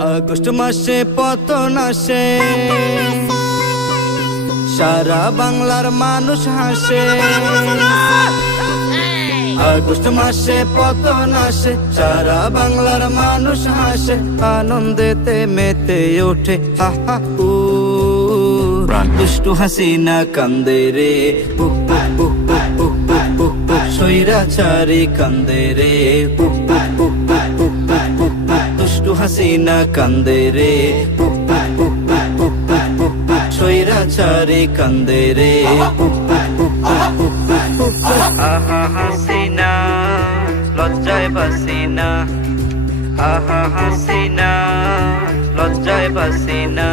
August মাসে পতন আসে, সারা বাংলার মানুষ হাসে। আগস্ট মাসে পতন আসে, সারা বাংলার মানুষ হাসে। আনন্দেতে মেতে ওঠে হা হা হু। দুষ্টু হাসিনা কান্দে রে উহ উহ উহ উহ উহ উহ উহ উহ। স্বৈরাচারী কান্দে রে উহ উহ উহ উহ উহ উহ উহ উহ। দুষ্টু হাসিনা কান্দে রে উহ উহ উহ উহ উহ উহ উহ উহ। স্বৈরাচারী কান্দে রে উহ উহ উহ উহ উহ উহ উহ। আহা হাসিনা লজ্জায় বাসিনা, আহা হাসিনা লজ্জায় বাসিনা।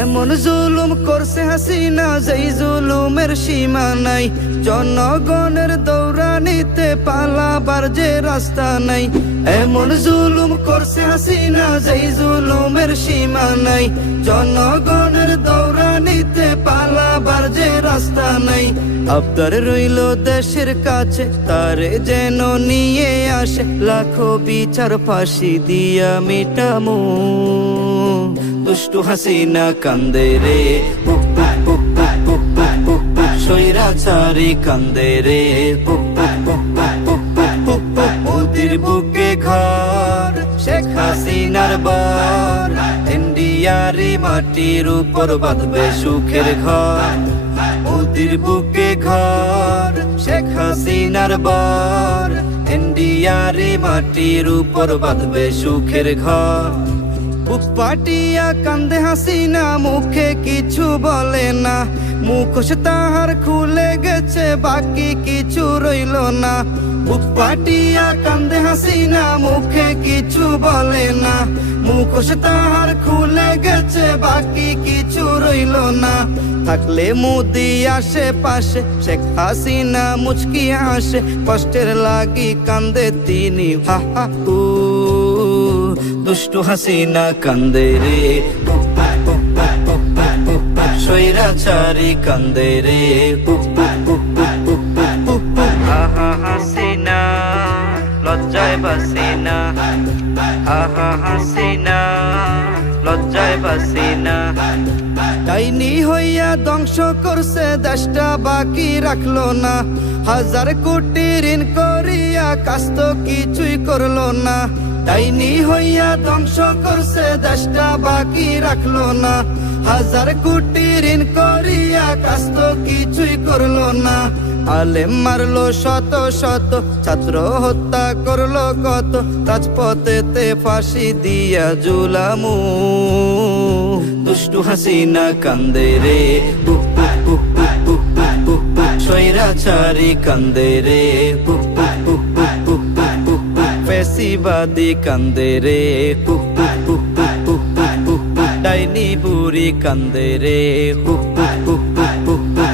এমন জুলুম করছে হাসিনা, যেই জুলুমের সীমা নাই। জনগণের দৌড়ানিতে পালাবার যে রাস্তা নাই। এমন জুলুম করছে হাসিনা, যেই জুলুমের সীমা নাই। জনগণের দৌড়ানিতে পালাবার যে রাস্তা নাই। আবদার রইল দেশের কাছে, তারে যেন নিয়ে আসে। লাখো বিচার ফাঁসি দিয়া মিটামু। দুষ্টু হাসিনা কান্দে রে উহ উহ উহ উহ উহ উহ উহ উহ। স্বৈরাচারী কান্দে রে উহ উহ উহ উহ উহ উহ উহ উহ। মোদির বুকে ঘর, শেখ হাসিনার বর। ইন্ডিয়ারি মাটির উপর বাঁধবে সুখের ঘর। মোদির বুকে ঘর, শেখ হাসিনার বর। ইন্ডিয়ারি মাটির উপর বাঁধবে সুখের ঘর। বুক পাটিয়া কান্দে হাসিনা, মুখে কিছু বলে না। মুখোশ তাহার খুলে গেছে, বাকি কিছু রইল না। বুক পাটিয়া কান্দে হাসিনা, মুখে কিছু বলে না। মুখোশ তাহার খুলে গেছে, বাকি কিছু রইল না। থাকলে মোদি আশেপাশে, শেখ হাসিনা মুচকি হাসে। কষ্টের লাগি কান্দে তিনি হা হা হু। দুষ্টু হাসিনা কান্দে রে উহ উহ উহ উহ উহ উহ উহ। স্বৈরাচারী কান্দে রে উহ উহ উহ উহ উহ উহ উহ। আহা হাসিনা লজ্জায় বাসিনা, আহা হাসিনা লজ্জায় বাসিনা। ডাইনি হইয়া ধ্বংস করছে দেশটা, বাকি রাখলো না। হাজার কোটি ঋণ করিয়া কাজ তো কিছুই করলো না। ডাইনি হইয়া ধ্বংস করছে দেশটা, বাকি রাখলো না। হাজার কোটি ঋণ করিয়া কাজ তো কিছুই করলো না। আলেম মারলো শত শত, ছাত্র হত্যা করলো কত। রাজপথেতে ফাঁসি দিয়া জুলামু। দুষ্টু হাসিনা কান্দে রে উহ উহ উহ উহ উহ উহ উহ উহ। স্বৈরাচারী কান্দে রে উহ উহ উহ উহ উহ উহ উহ উহ। ফ্যাসিবাদী কান্দে রে উহ উহ উহ উহ উহ উহ উহ উহ। ডাইনি বুড়ি কান্দে রে উহ উহ উহ উহ উহ উহ।